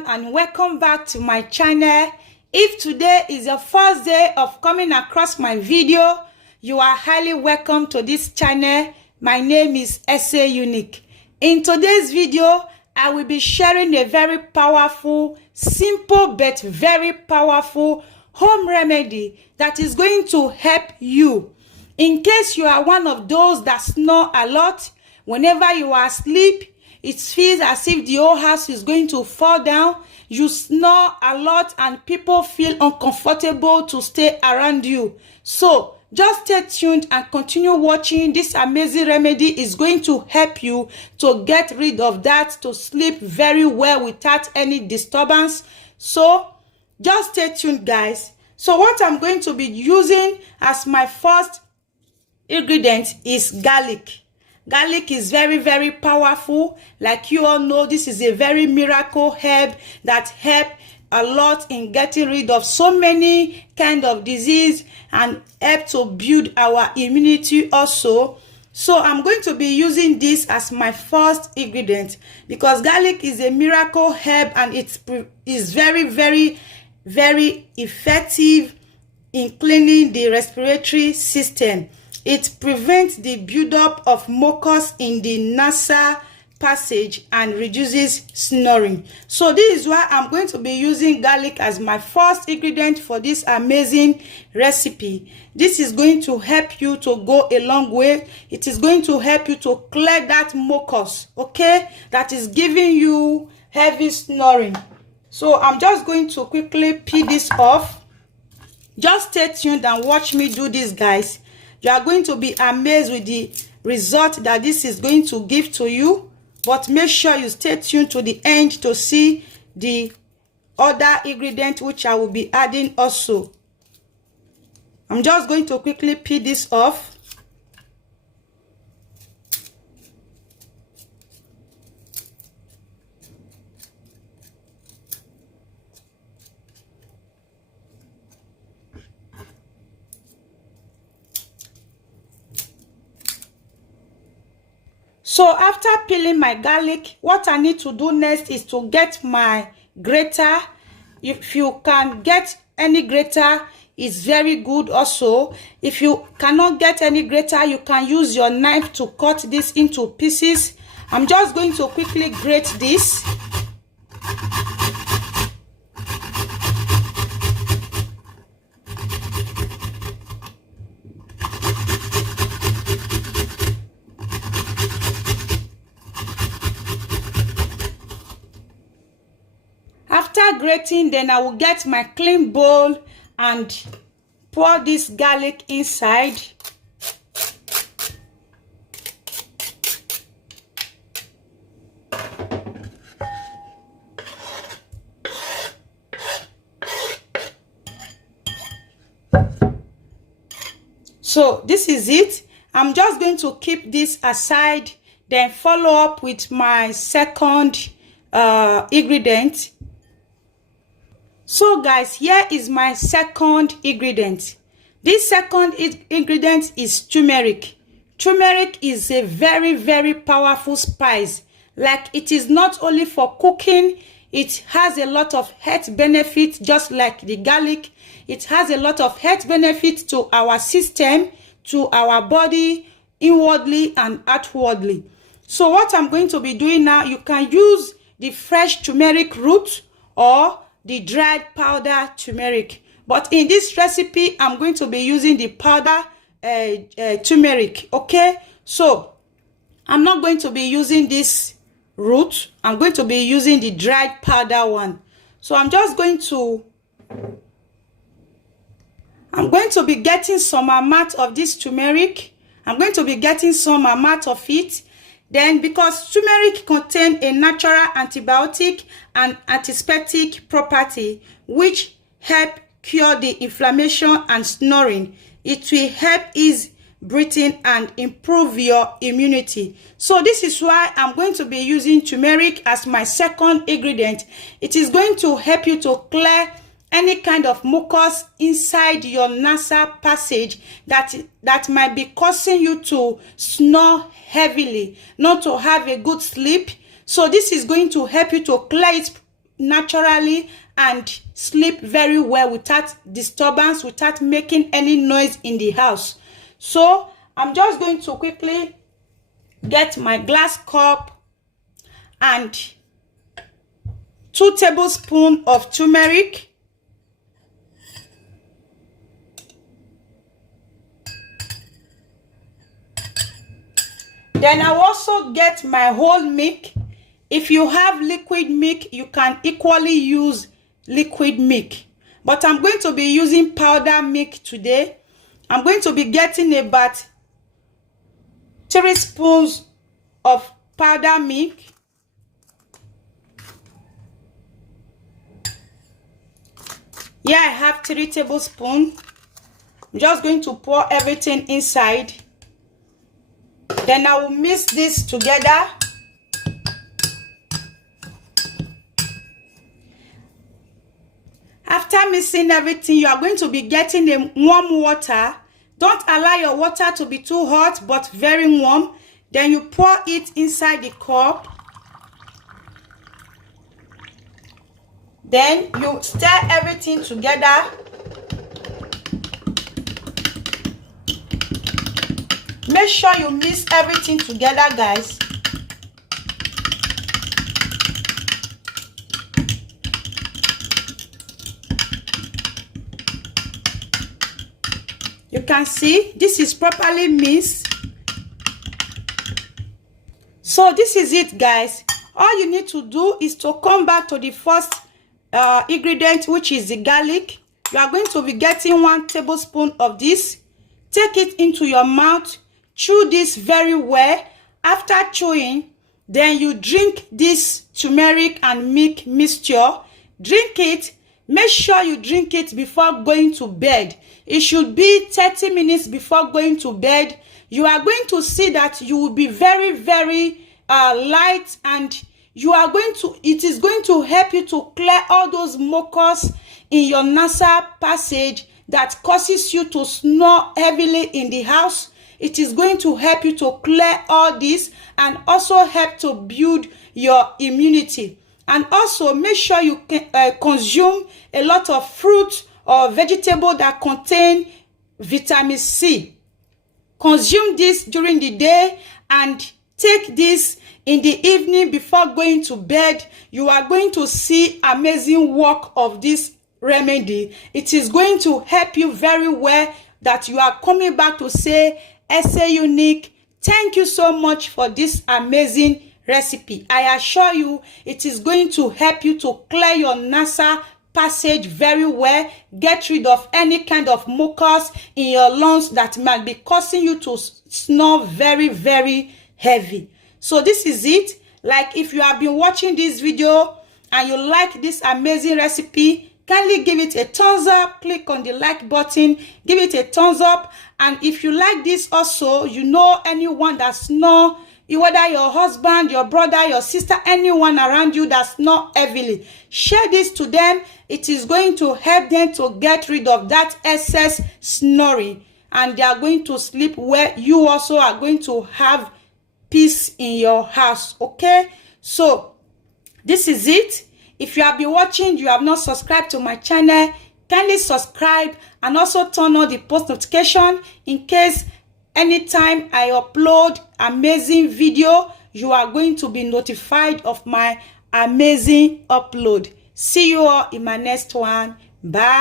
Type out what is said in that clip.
everyone, and welcome back to my channel. If today is your first day of coming across my video, you are highly welcome to this channel. My name is SA Unique. In today's video, I will be sharing a very powerful, simple but very powerful home remedy that is going to help you. In case you are one of those that snore a lot, whenever you are asleep, it feels as if the whole house is going to fall down. You snore a lot and people feel uncomfortable to stay around you. So just stay tuned and continue watching. This amazing remedy is going to help you to get rid of that, to sleep very well without any disturbance. So just stay tuned, guys. So what I'm going to be using as my first ingredient is garlic. Garlic is very, very powerful. Like you all know, this is a very miracle herb that helps a lot in getting rid of so many kind of disease and help to build our immunity also. So I'm going to be using this as my first ingredient because garlic is a miracle herb and it is very, very, very effective in cleaning the respiratory system. It prevents the buildup of mucus in the nasal passage and reduces snoring. So this is why I'm going to be using garlic as my first ingredient for this amazing recipe. This is going to help you to go a long way. It is going to help you to clear that mucus, okay, that is giving you heavy snoring. So I'm just going to quickly peel this off. Just stay tuned and watch me do this, guys. You are going to be amazed with the result that this is going to give to you. But make sure you stay tuned to the end to see the other ingredient which I will be adding also. I'm just going to quickly peel this off. So after peeling my garlic, what I need to do next is to get my grater. If you can get any grater, it's very good also. If you cannot get any grater, you can use your knife to cut this into pieces. I'm just going to quickly grate this. After grating, then I will get my clean bowl and pour this garlic inside. So this is it. I'm just going to keep this aside, then follow up with my second ingredient. So guys, here is my second ingredient. This second ingredient is turmeric. Turmeric is a very, very powerful spice. Like, it is not only for cooking, it has a lot of health benefits, just like the garlic. It has a lot of health benefits to our system, to our body, inwardly and outwardly. So what I'm going to be doing now, you can use the fresh turmeric root or the dried powder turmeric, but in this recipe I'm going to be using the powder turmeric. Okay, so I'm not going to be using this root. I'm going to be using the dried powder one. So I'm going to be getting some amount of this turmeric. I'm going to be getting some amount of it. Then, because turmeric contains a natural antibiotic and antiseptic property which help cure the inflammation and snoring, it will help ease breathing and improve your immunity. So this is why I'm going to be using turmeric as my second ingredient. It is going to help you to clear any kind of mucus inside your nasal passage that might be causing you to snore heavily, not to have a good sleep. So this is going to help you to clear it naturally and sleep very well without disturbance, without making any noise in the house. So I'm just going to quickly get my glass cup and 2 tablespoons of turmeric. Then I'll also get my whole milk. If you have liquid milk, you can equally use liquid milk. But I'm going to be using powder milk today. I'm going to be getting about 3 spoons of powder milk. Here I have 3 tablespoons. I'm just going to pour everything inside. Then I will mix this together. After mixing everything, you are going to be getting the warm water. Don't allow your water to be too hot, but very warm. Then you pour it inside the cup. Then you stir everything together. Make sure you mix everything together, guys. You can see this is properly mixed. So this is it, guys. All you need to do is to come back to the first ingredient, which is the garlic. You are going to be getting 1 tablespoon of this. Take it into your mouth. Chew this very well. After chewing, then you drink this turmeric and milk mixture. Drink it. Make sure you drink it before going to bed. It should be 30 minutes before going to bed. You are going to see that you will be very, very light, and you are going to, it is going to help you to clear all those mucus in your nasal passage that causes you to snore heavily in the house. It is going to help you to clear all this and also help to build your immunity. And also make sure you consume a lot of fruit or vegetable that contain vitamin C. Consume this during the day and take this in the evening before going to bed. You are going to see amazing work of this remedy. It is going to help you very well that you are coming back to say, SA Unique, thank you so much for this amazing recipe. I assure you it is going to help you to clear your nasal passage very well, get rid of any kind of mucus in your lungs that might be causing you to snore very, very heavy. So this is it. Like, if you have been watching this video and you like this amazing recipe, kindly give it a thumbs up. Click on the like button, give it a thumbs up. And if you like this also, you know anyone that snore, whether your husband, your brother, your sister, anyone around you that's not heavily, share this to them. It is going to help them to get rid of that excess snoring, and they are going to sleep well. You also are going to have peace in your house. Okay, so this is it. If you have been watching, you have not subscribed to my channel, kindly subscribe and also turn on the post notification in case anytime I upload amazing video, you are going to be notified of my amazing upload. See you all in my next one. Bye.